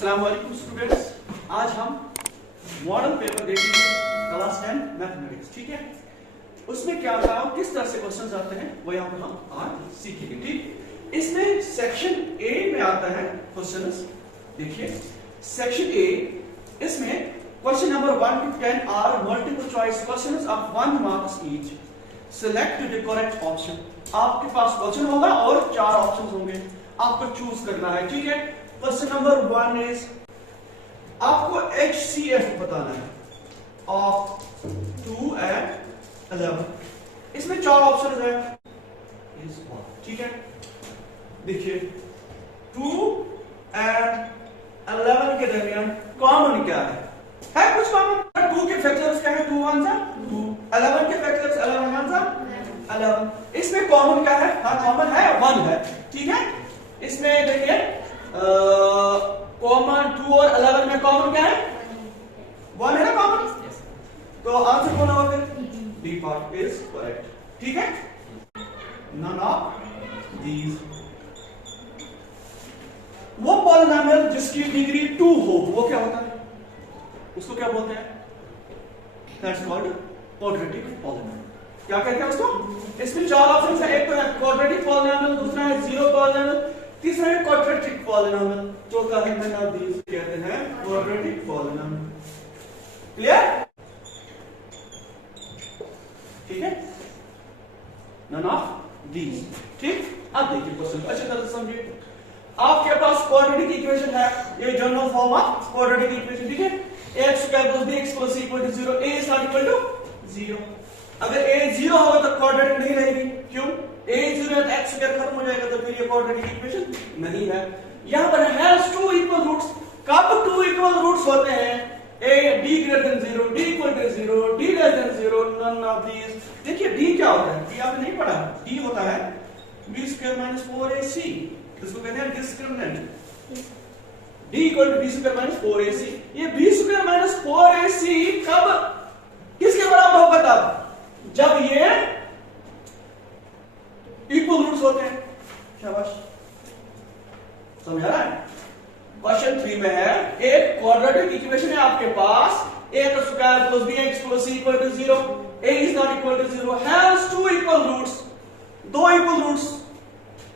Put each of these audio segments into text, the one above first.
अस्सलाम वालेकुम स्टूडेंट्स, आज हम मॉडल पेपर देखेंगे क्लास 10 मैथमेटिक्स। ठीक है, उसमें क्या था, किस तरह से क्वेश्चंस आते हैं वो यहाँ पर हम आज सीखेंगे। ठीक, इसमें सेक्शन ए में आता है क्वेश्चंस। देखिए सेक्शन ए, इसमें question number 1 to 10 are multiple choice questions of 1 marks each. Select the correct option. आपके पास क्वेश्चन होगा और 4 ऑप्शंस होंगे, आपको चूज करना है। ठीक है, क्वेश्चन नंबर 1 इज, आपको HCF बताना है ऑफ 2 and 11। इसमें 4 ऑप्शन है। ठीक है, देखिए 2 and 11 के दरमियान कॉमन क्या है कुछ कॉमन। 2 के फैक्टर्स क्या है, 2 1 जा 2, 11 के फैक्टर्स 11 1 जा 11। इसमें कॉमन क्या है, हाँ कॉमन है 1 है। ठीक है, इसमें देखिए कॉमन 2 और 11 में कॉमन क्या है, 1 है ना कॉमन। तो आंसर कौन होगा फिर, डी पार्ट इज करेक्ट। ठीक है, नन ऑफ दीज। वो पॉलिनोमियल जिसकी डिग्री 2 हो वो क्या होता है, उसको क्या बोलते हैं, दैट्स कॉल्ड क्वाड्रेटिक पॉलिनोमियल। क्या कहते हैं उसको। इसमें 4 ऑप्शन है, एक तो है क्वाड्रेटिक पॉलिनोमियल, दूसरा है जीरो पॉलिनोमियल, तीसरा है क्वाड्रेटिक पॉलिनोमियल, चौथा है नन ऑफ दीज, कहते हैं क्वाड्रेटिक पॉलिनोमियल। क्लियर। ठीक है, नन ऑफ दीज। ठीक, अब देखिए क्वेश्चन अच्छी तरह से समझिए। आपके पास क्वाड्रेटिक इक्वेशन है, ये general form of quadratic equation. ठीक है, x square plus bx plus c equal to 0, a is not equal to 0। अगर a 0 होगा तो क्वाड्रेटिक नहीं रहेगी, क्यों, a 0 है तो x स्क्वायर खत्म हो जाएगा, तो फिर ये क्वाड्रेटिक इक्वेशन नहीं है। यहां पर हैज 2 इक्वल रूट्स। कब 2 इक्वल रूट्स होते हैं, a d greater than 0, d equal to 0, d less than 0, none of these. देखिए d क्या होता है, d आपने नहीं पढ़ा, d होता है b स्क्वायर माइनस 4ac, इसको कहते हैं discriminant. d equal to b square minus 4ac। ये b स्क्वायर माइनस 4ac कब किसके बराबर होगा, तब जब ये इक्वल रूट्स होते हैं। शाबाश, समझ आ रहा है। क्वेश्चन 3 में है, एक क्वाड्रेटिक इक्वेशन है आपके पास, a का square plus bx plus c equal to 0, a is not equal to 0, has 2 equal roots, 2 equal roots,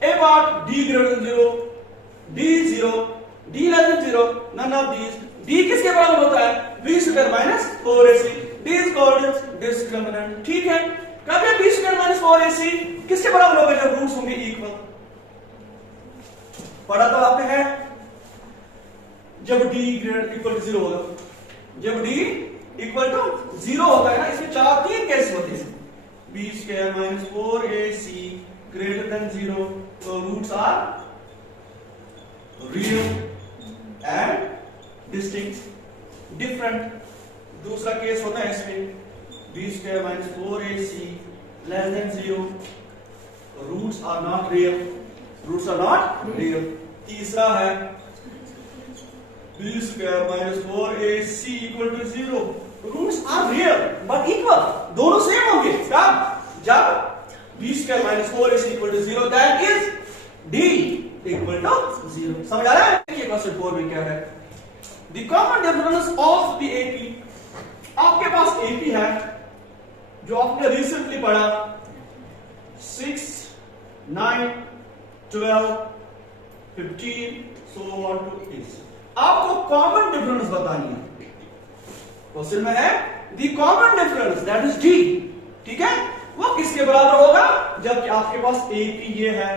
a बार d greater than 0, d 0, d less than 0, none of these. d किसके बराबर होता है, b square minus 4ac, d is called discriminant. ठीक है, कब ये b square minus 4ac किसके बराबर होगा, जब रूट्स होंगे इक्वल। पढ़ा तो आपने है, जब d ग्रेटर इक्वल टू 0 होगा, जब d इक्वल टू 0 होता है ना, इसमें 3 केस होते हैं, b square minus 4ac greater than 0, तो roots are real and distinct, different. दूसरा केस होता है इसमें b square minus 4ac less than 0, roots are not real, roots are not real. तीसरा है b square minus 4ac equal to 0, roots are real but equal, दोनों same होंगे। कब, जब b square minus 4ac equal to 0, that is d equal to 0। समझ आ रहा है। देखिए क्वेश्चन 4 में क्या है, the common difference of the AP। आपके पास AP है जो आपने रिसेंटली पढ़ा, 6 9 12 15 so on to is। आपको कॉमन डिफरेंस बतानी है। क्वेश्चन में है the common difference that is d। ठीक है, वो किसके बराबर होगा, जबकि आपके पास AP ये है।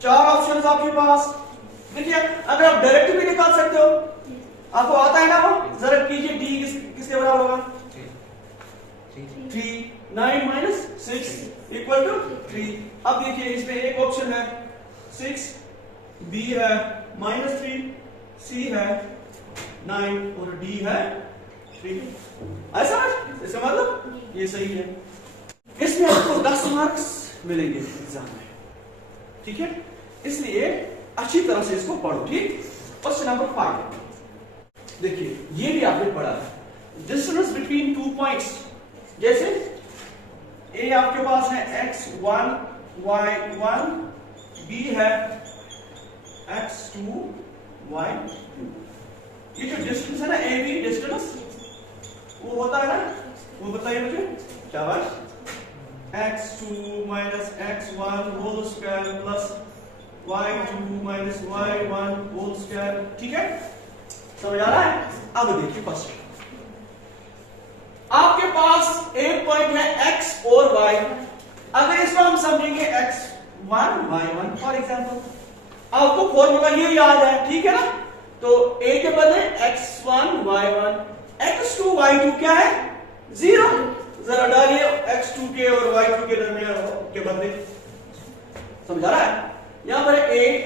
4 ऑप्शंस आपके पास। देखिए अगर आप डायरेक्ट भी निकाल सकते हो, आपको आता है ना, वो जरा कीजिए, d किसके बराबर होगा, 3, 9 माइनस 6 इक्वल टू 3। अब देखिए इसमें एक ऑप्शन है 6, b है माइनस 3, c है 9 और d है 3। ऐसा इसका मतलब ये सही है। इसमें आपको 10 मार्क्स मिलेंगे एग्जाम में। ठीक है, इसलिए अच्छी तरह से इसको पढ़ो। ठीक, क्वेश्चन नंबर 5 देखिए, ये भी आपने पढ़ा है, डिस्टेंस बिटवीन 2 पॉइंट्स। जैसे a आपके पास है x1 y1, b है x2 y2। ये जो डिस्टेंस है ना ए बी डिस्टेंस वो होता है ना, वो बताइए मुझे। शाबाश। x2 minus x1 whole square plus y2 minus y1 whole square। ठीक है, समझ आ रहा है? अब देखिए क्वेश्चन, आपके पास एक पॉइंट है x और y। अगर इसको हम समझेंगे x1 y1 फॉर एग्जांपल, आपको फॉर्मूला ये याद है, ठीक है ना? तो a के बदले x1 y1, x2 y2 क्या है? 0। जरा डालिए x2 के और y2 के दरमियान के बदले। समझ आ रहा है? यहां पर a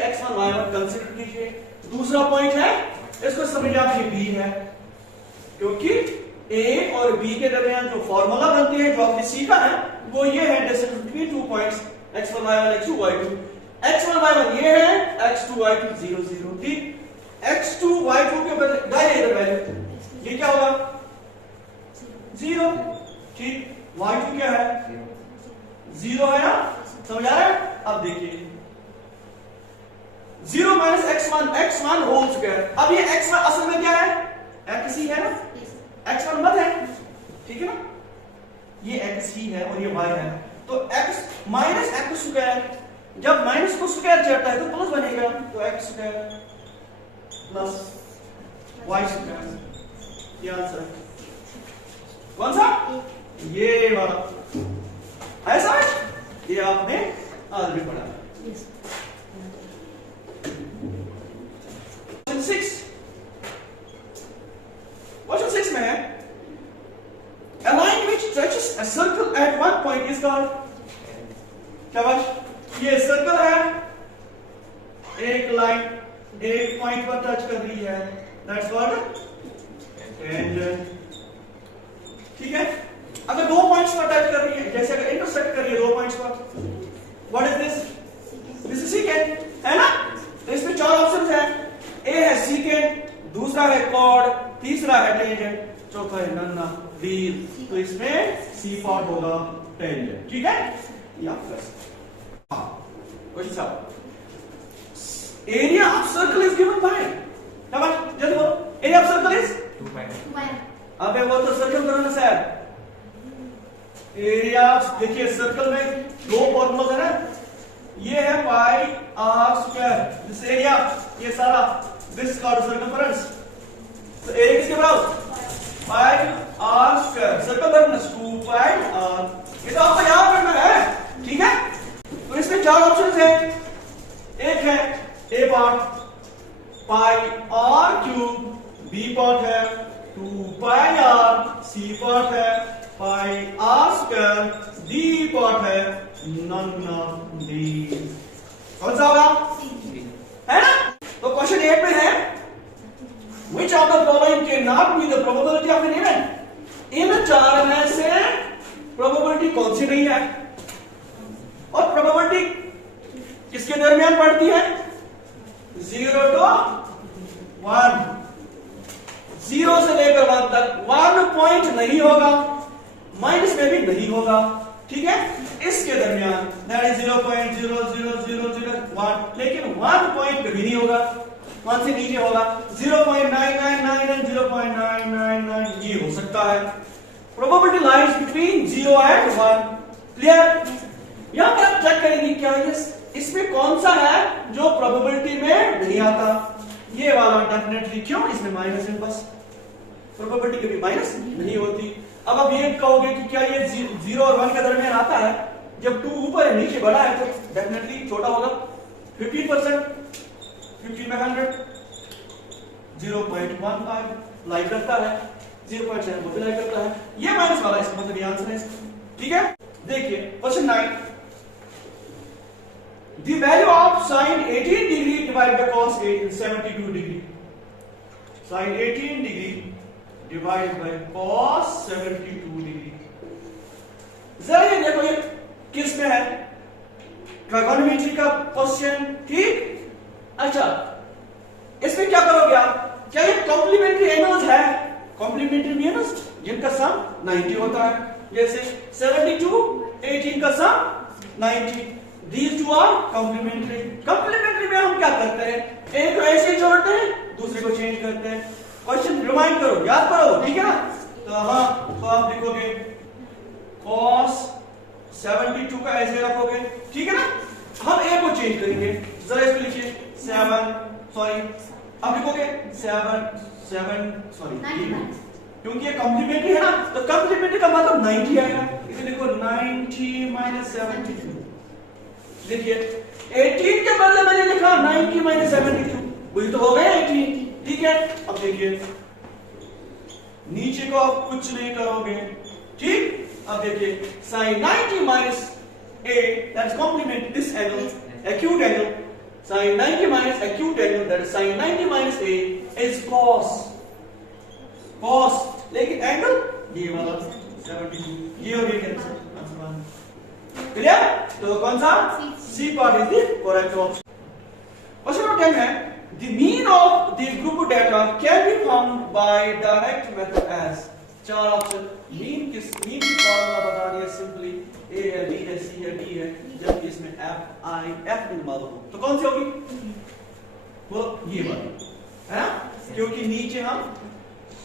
x1 y1 कंसीडर कीजिए। दूसरा पॉइंट है, इसको समझिए आप ये b है, क्योंकि a और b के दरमियान जो फॉर्मूला बनते हैं, जो आपने सीखा है, वो ये है distance between two points x1 y1 x2 y2। x1 y1 ये है, x2 y2 0 0। ठीक, x2 y2 के बदले डालिए इधर वैल्यू, ये क्या होगा? 0। ठीक, y2 क्या है? 0 है ना? समझ आ रहा है? अब देखिए 0 माइनस x1 होल स्क्वायर। अब ये x1 असल में क्या है? x ही है ना, x1 मत है, ठीक है ना? ये x ही है और ये y है, तो x माइनस x स्क्वायर, जब माइनस को स्क्वायर चढ़ता है तो प्लस बनेगा, तो x square plus y square. ये आंसर है। कौन सा? ये वाला है, समझ? ये आपने आज भी पढ़ा। क्वेश्चन 6 में है, a line which stretches a circle at one point is called। क्या बात? ये सर्कल है, एक लाइन एक पॉइंट पर टच कर रही है, that's what टेंजेंट। ठीक है, अगर दो पॉइंट्स पर टच कर रही है, जैसे अगर इंटरसेक्ट कर रही है दो पॉइंट्स पर, what is this? This is secant, है ना? तो इसमें चार ऑप्शंस है, ए है सीकेंट, दूसरा है कॉर्ड, तीसरा है टेंजेंट, चौथा है नन्ना डी। तो इसमें सी पार्ट होगा टेंजेंट। ठीक है, या प्लस। क्वेश्चन साहब, area of circle is given by, क्या बात? जल्दी बोलो, एरिया ऑफ सर्कल इज 2 पाई। अबे वो तो सर्कल करो ना सर। एरिया, देखिए सर्कल में दो फॉर्मूला है ना, ये है pi R square, this area, ये सारा, दिस कॉल्ड सर्कमफरेंस। तो एरिया किसके बराबर? Pi R square, circumference 2 pi R. ये तो आपको याद रखना है, ठीक है? तो इसमें चार ऑप्शंस हैं, एक है A part pi R cube, B part है 2 पाई आर, सी पार्ट है pi R square, D part है नन्ना डी। कौन सा होगा? है ना? तो क्वेश्चन 8 में है, which of the following cannot be the probability of an event? इन चार में से प्रोबेबिलिटी कौन सी नहीं है? और प्रोबेबिलिटी किसके दरमियान पड़ती है? 0 to 1, 0 से लेकर 1 तक। 1 पॉइंट नहीं होगा, माइनस में भी नहीं होगा, ठीक है? इसके दरमियान दैट इज 0.00001, लेकिन 1 पॉइंट कभी नहीं होगा, 1 से नीचे होगा। 0.9999 0.999 ये हो सकता है। Probability lies between 0 and 1। Clear? यहां पर आप चेक करेंगे क्या इसमें कौन सा है जो प्रोबेबिलिटी में नहीं आता। ये वाला डेफिनेटली, क्यों? इसमें माइनस है, बस प्रोबेबिलिटी कभी माइनस नहीं होती। अब आप ये कहोगे कि क्या ये 0 और 1 के दरमियान आता है? जब 2 ऊपर है नीचे बड़ा है तो डेफिनेटली छोटा होगा। 15%, 15 में 100, 0.15 लाइक करता है, 0.7 मल्टीप्लाई करता है, ये माइनस वाला इसका मतलब ये आंसर है। ठीक है, देखिए question 9, the value of sin 18 degree divide by cos 72 degree. sin 18 degree divide by cos 72 degree. जरा ये देखो, ये किस में है? ट्रिगोनोमेट्री का क्वेश्चन, ठीक? अच्छा, इसमें क्या करोगे आप? क्या ये कॉम्प्लीमेंट्री एंगल्स है? कॉम्प्लीमेंट्री एंगल्स जिनका सम 90 होता है, जैसे 72 18 का सम 90। These two are complementary। complementary में हम क्या करते हैं? एक को ऐसे जोड़ते हैं, दूसरे को चेंज करते हैं। क्वेश्चन रिमाइंड करो, याद करो, ठीक है ना? तो हाँ, तो आप लिखोगे cos 72 का ऐसे रखोगे, ठीक है ना? हम a को चेंज करेंगे, जरा इसको लिखिए 7, सॉरी अब लिखोगे 7 सॉरी, क्योंकि ये कॉम्प्लीमेंट्री है ना, तो कॉम्प्लीमेंट्री का मतलब 90 आएगा, इसे लिखो 90 माइनस 72। देखिए 18 के बदले मैंने लिखा 90 माइनस 72, वही तो हो गया 18, ठीक है? अब देखिए नीचे को आप कुछ नहीं करोगे, ठीक? अब देखिए sin 90 minus a, that's complement this angle, acute angle. Sin 90 minus acute angle, that is sin 90 minus a is cos. Cos, लेकिन एंगल ये वाला 72, ये और ये कैंसिल, क्लियर? तो कौन सा? C part is the correct option. Question number 10 है the mean of the group data can be found by direct method as, चार ऑप्शन, मीन की फॉर्मूला बता दिया सिंपली, a है, b है, c है, d है, जब इसमें f i f नहीं मालूम हो तो कौन सी होगी? वो ये वाली है ना, क्योंकि नीचे हम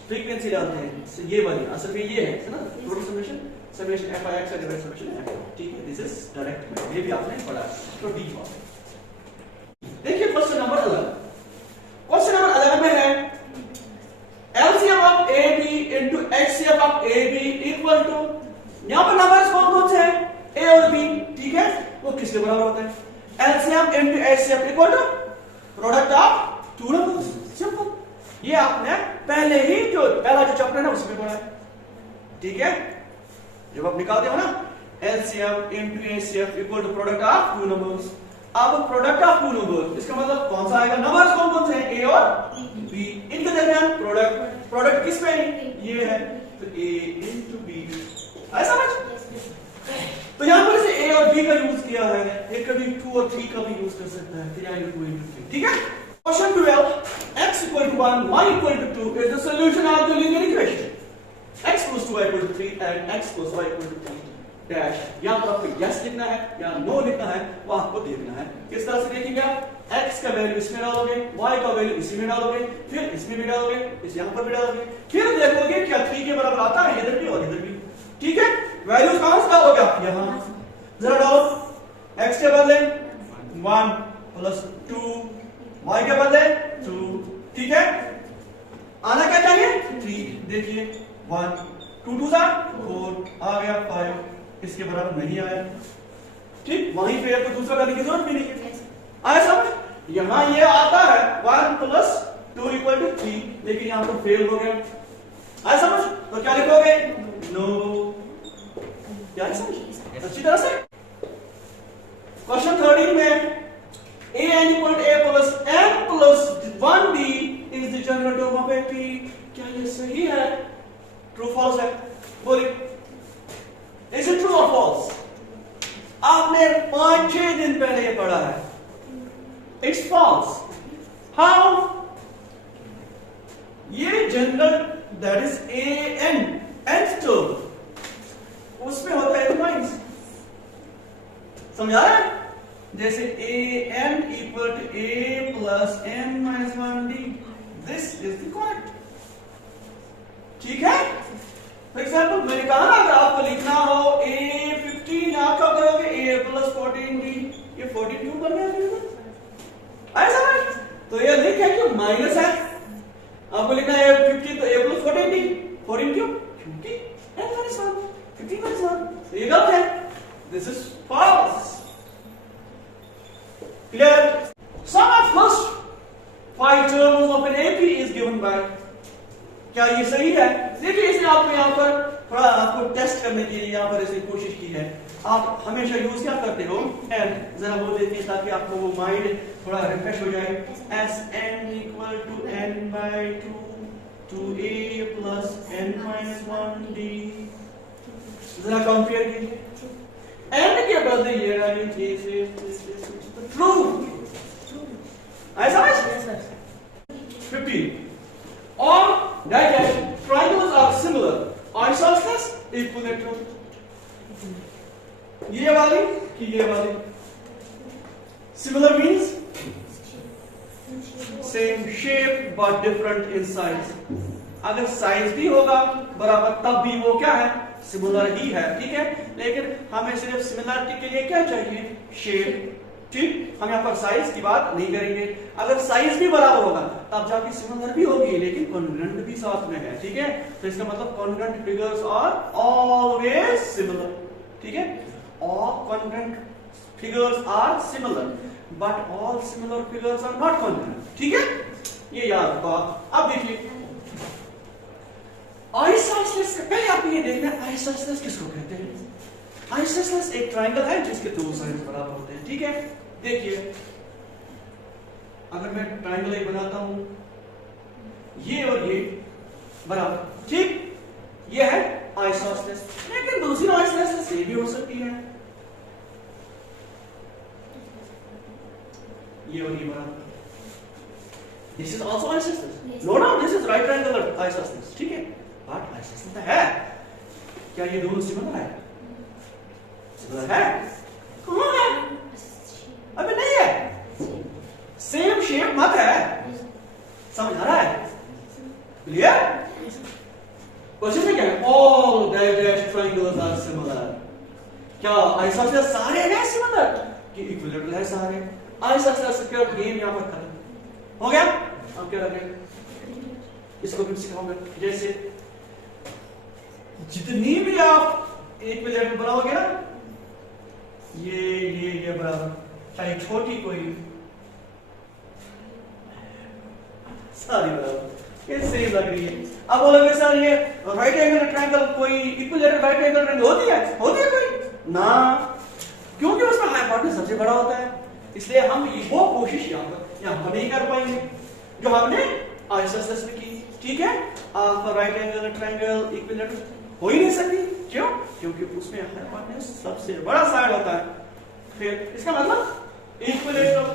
फ्रीक्वेंसी डालते हैं, ये वाली असल में ये है ना, total summation f i x का डायरेक्ट समेशन है, ठीक है? दिस इज डायरेक्ट मेथड, ये भी आपने पढ़ा है। तो d फॉर्म देखिए क्वेश्चन नंबर 11, क्वेश्चन नंबर 11 में है LCM of AB into HCF of AB equal to, यहां पर नंबर्स कौन कौन से हैं? A और B, ठीक है? वो किसके बराबर होता है? LCM into HCF equal to product of two numbers, simple. ये आपने पहले ही जो पहला जो चैप्टर है ना उसमें पढ़ा है, ठीक है? जब आप निकालते हो ना LCM into HCF equal to product of two numbers, अब प्रोडक्ट ऑफ टू नंबर्स इसका मतलब कौन सा आएगा? नंबर्स कौन कौन से हैं? A और B, इनके दरमियान प्रोडक्ट किस पे है? ये है, तो A into B, आया समझ? तो यहां पर इसे A और B का यूज किया है, एक कभी 2 और 3 का भी यूज कर सकता है, 3 into 2 into 3, ठीक है? Question 12, x equal to 1, y equal to 2 is the solution of the linear equation x plus 2y equal to 3 and x plus y equal to 3 dash. यहां पर आपको यस लिखना है या नो लिखना है, वो आपको देखना है। किस तरह से देखेंगे आप? x का वैल्यू इसमें डालोगे, y का वैल्यू इसी में डालोगे, फिर इसमें भी डालोगे, इस यहां पर भी डालोगे, फिर देखोगे क्या 3 के बराबर आता है इधर भी और इधर भी, ठीक है? वैल्यूज कहां से डालोगे आप? यहां जरा डालो, x के बदले 1 प्लस 2, y के बदले 2, ठीक है? आना क्या चाहिए? 3, देखिए 1 2 2 4 आ गया 5, इसके बराबर नहीं आया, ठीक? वहीं पे आपको दूसरा करने की जरूरत भी नहीं है, आया समझ? यहां ये आता है 1 प्लस 2 इक्वल टू 3, लेकिन यहां पर फेल हो गया, आया समझ? तो क्या लिखोगे? नो, क्या समझ अच्छी तरह से? क्वेश्चन 13 में an equal to a plus m plus 1b is the general term of AP, क्या ये सही है? ट्रू फॉल्स है, बोलिए। इज इट ट्रू और फॉल्स? आपने 5-6 दिन पहले ये पढ़ा है, इट्स फॉल्स। हाउ? ये general that is an nth term, उसमें होता है माइनस, समझा रहे हैं? जैसे an equal to a plus n minus 1d, this is the correct, ठीक है? फॉर एग्जाम्पल मैंने कहा ना, अगर आपको लिखना हो a15, आप क्या करोगे? a plus 14d, ये 14 क्यों बन गया फिर? ऐसा समझ? तो ये लिख है कि माइनस है, आपको लिखना है a15 तो a plus 14d, 14 क्यों? क्योंकि n minus 1, 15 minus 1, तो ये गलत है, this is false, clear? Sum of first 5 terms of an AP is given by, क्या ये सही है? देखिए इसने आपको यहाँ पर थोड़ा आपको टेस्ट करने के लिए यहाँ पर इसने कोशिश की है। आप हमेशा यूज क्या करते हो? n, जरा वो देखिए ताकि आपको वो माइंड थोड़ा रिफ्रेश हो जाए। S n equal to n by 2 to a plus n minus 1d, जरा कंपेयर कीजिए, n के बदले ये डालिए, ट्रू, ऐसा है? 15 or that triangles are similar, isosceles equilateral, ये वाली कि ये वाली, similar means same shape but different in size. अगर साइज भी होगा बराबर तब भी वो क्या है, सिमिलर ही है, ठीक है। लेकिन हमें सिर्फ सिमिलरिटी के लिए क्या चाहिए, शेप, ठीक। हम यहाँ पर साइज की बात नहीं करेंगे। अगर साइज भी बराबर होगा तब जाके सिमिलर भी होगी, लेकिन कॉन्ग्रुएंट भी साथ में है, ठीक है। तो इसका मतलब congruent figures are always similar, ठीक है। All congruent figures are similar but all similar figures are not congruent, ठीक है। ये याद रखो आप। अब देखिए आइसोसेलेस, पहले आप ये देखना आइसोसेलेस किसको कहते हैं। आइसोसेलेस एक ट्रायंगल है जिसके दो साइड्स बराबर होते हैं, ठीक है। देखिए अगर मैं ट्रायंगल एक बनाता हूं, ये और ये बराबर, ठीक, ये है आइसोसेलेस। लेकिन दूसरी आइसोसेलेस ये भी हो सकती है, ये और ये बराबर। This is also isosceles, no doubt this is right triangle isosceles, ठीक है। बट आइसोसेलेस है, क्या ये दोनों सिमिलर है? सिमिलर है? कहां है? अबे नहीं है, सेम शेप मत है, समझ आ रहा है? क्लियर? क्वेश्चन में क्या है, all dash triangles are similar. क्या आइसोसेलेस सारे हैं सिमिलर कि इक्विलेटरल है सारे? आइसोसेलेस का गेम यहां पर खत्म हो गया। अब क्या रखें, इसको भी सिखाऊंगा। जैसे जितनी भी आप इक्विलेटरल बनाओगे ना, ये बराबर, चाहे छोटी कोई, सारी बराबर, ये सेम लग रही है। अब बोलोगे सर ये राइट एंगल ट्रायंगल, कोई इक्विलेटरल राइट एंगल ट्रायंगल होती है कोई ना, क्योंकि उसका हाइपोटेनस सबसे बड़ा होता है। इसलिए हम वो कोशिश यहाँ पर नहीं कर पाएंगे जो हमने आइसोसेलेस में की, ठीक है। आप राइट एंगल ट्रायंगल इक्विलेटरल हो ही नहीं सकती, क्यों? क्योंकि उसमें हाइपोटेनस सबसे बड़ा साइड होता है। फिर इसका मतलब इक्विलेटरल,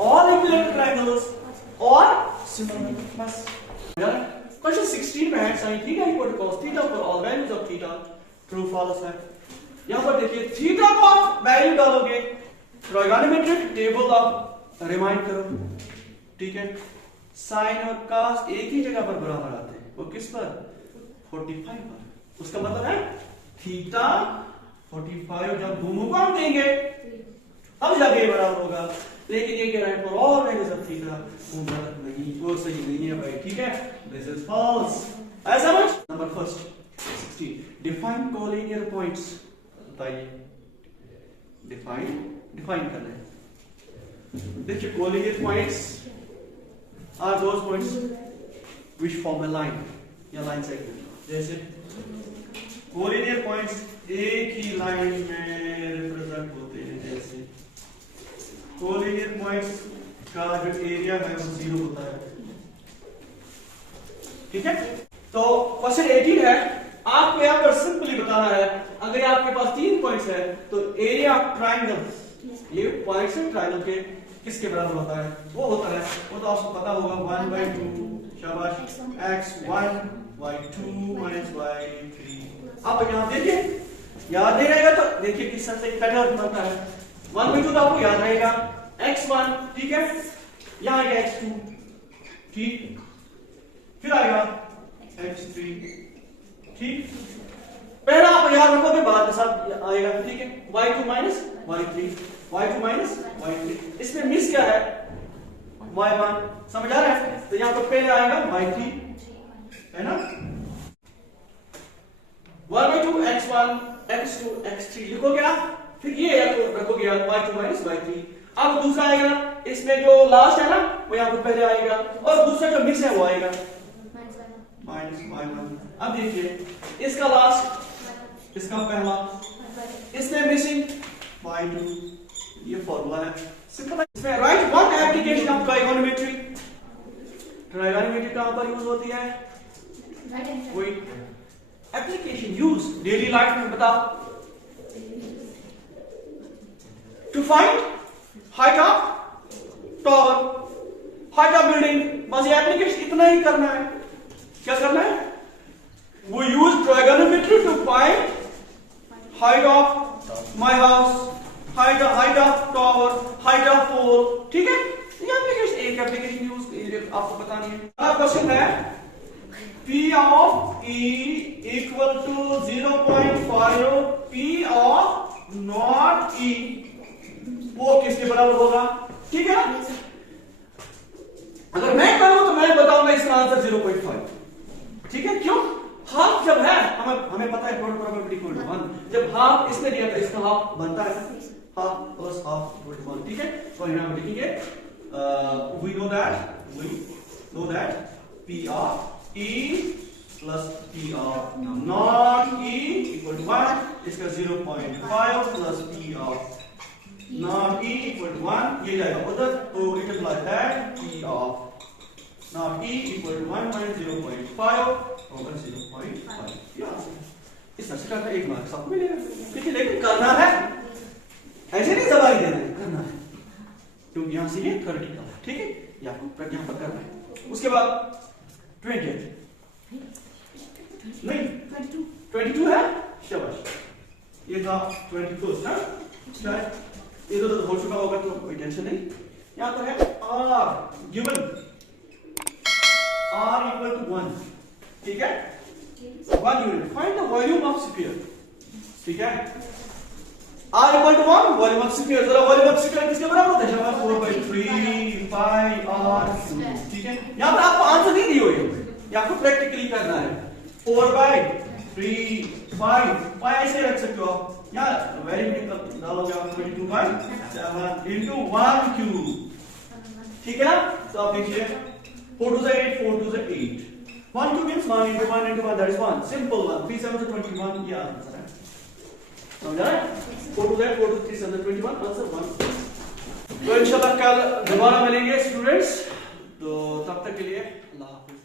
ऑल इक्विलेटरल ट्रायंगल्स और सिमिलर, बस। क्वेश्चन 16 में है sin theta equal to cos theta for all values of theta, true false है। यहां पर देखिए थीटा को आप वैल्यू डालोगे, ट्रायगोनोमेट्रिक टेबल आप रिमाइंड करो, ठीक है। साइन और cos एक ही जगह पर बराबर आते हैं, वो किस पर, 45 पर। उसका मतलब है थीटा 45 जब दोनों को हम देंगे अब जाके ये बराबर होगा। लेकिन ये कह रहा है for all values of theta, वो गलत नहीं, वो सही नहीं है भाई, ठीक है। This is false. ऐसा समझ। Number first 16 define collinear points, बताइए। डिफाइन करना है। देखिए collinear points are those points which form a line या लाइन सेगमेंट। जैसे कोलिनियर पॉइंट्स एक ही लाइन में रिप्रेजेंट होते हैं। जैसे कोलिनियर पॉइंट्स का जो एरिया है वो 0 होता है, ठीक है। तो क्वेश्चन 18 है, आपको यहां पर सिंपली बताना है, अगर आपके पास 3 पॉइंट्स है तो एरिया ऑफ ट्रायंगल, ये पॉइंट्स है ट्रायंगल के, किसके बराबर होता है? वो होता है, वो तो आपको पता होगा 1/2, शाबाश, x1 y2 minus y3। अब यहां देखिए, याद नहीं रहेगा तो देखिए किस तरह से पैटर्न बनता है। 1/2 तो आपको याद रहेगा, x1, ठीक है, यहां आएगा x2, ठीक, फिर आएगा x3, ठीक। पहला आप याद रखोगे, बाद में सब आएगा, ठीक है। y2 minus y3, y2 minus y3। इसमें मिस क्या है, y1, समझ आ रहा है? तो यहां पर पहले आएगा y3, है ना, 1/2 x1 x2 x3 लिखोगे आप, फिर ये रखोगे आप y2 minus y3। अब दूसरा आएगा, इसमें जो लास्ट है ना वो यहां पर पहले आएगा, और दूसरा जो मिस है वो आएगा माइनस y1। अब देखिए इसका लास्ट, इसका पहला, इसमें मिसिंग y2, ये फॉर्मूला है, सिंपल है। इसमें right one application of trigonometry. Trigonometry कहां पर यूज होती है, कोई एप्लीकेशन यूज डेली लाइफ में बताओ। To find height of tower, height of building, बस ये एप्लीकेशन इतना ही करना है। क्या करना है, वो use trigonometry to find height of my house, height of tower, height of pole, ठीक है। ये एप्लीकेशन एप्लीकेशन यूज आपको पता नहीं है। अगला क्वेश्चन है P of E equal to 0.5 P of not E वो किसके बराबर होगा? ठीक है ना? अगर मैं करूं तो मैं बताऊंगा इसका आंसर 0.5। ठीक है, क्यों? हाफ जब है हमें पता है टोटल प्रोबेबिलिटी इक्वल टू 1। जब हाफ इसने दिया था इसका हाफ बनता है half plus half equal to 1। ठीक है, तो यहां हम लिखेंगे we know that P of E plus P of not E equal to 1, इसका 0.5 plus P of not E equal to 1 ये जाएगा उधर, तो it implies that P of not E equal to 1 minus 0.5 over 0.5। इस तरह से करना एक मार्क्स सबको मिलेगा। ठीक है, लेकिन करना है ऐसे नहीं जवाब देना है, करना है क्योंकि यहां से ये थ्योरेटिकल है। ठीक है, ये आपको यहां पर करना है। उसके बाद 28 नहीं 22 है, शाबाश, ये था 21 ना, शायद इधर तो हो चुका होगा तो कोई टेंशन नहीं। यहां तो है r given r equal to 1। ठीक है, 1 unit, find the volume of sphere. ठीक है, r equal to 1 volume of sphere, जरा वॉल्यूम ऑफ स्फीयर किसके बराबर होता है? जब 4/3 पाई r। ठीक है, यहां पर आपको आंसर नहीं दी हुई है, ये आपको प्रैक्टिकली करना है। 4/3 पाई ऐसे रख सकते हो आप, यहां वेरी डालोगे आप 22/7 into 1 क्यूब। ठीक है ना, तो आप देखिए 4 to the 8 4 to the 8 1 cube means 1 into 1 into 1, that is 1 simple one। 3 7 21 ये आंसर है, समझा है? 4 to the 8 4 to 3 7 21 आंसर 1। तो इंशाल्लाह कल दोबारा मिलेंगे स्टूडेंट्स, तो तब तक के लिए अल्लाह हाफिज।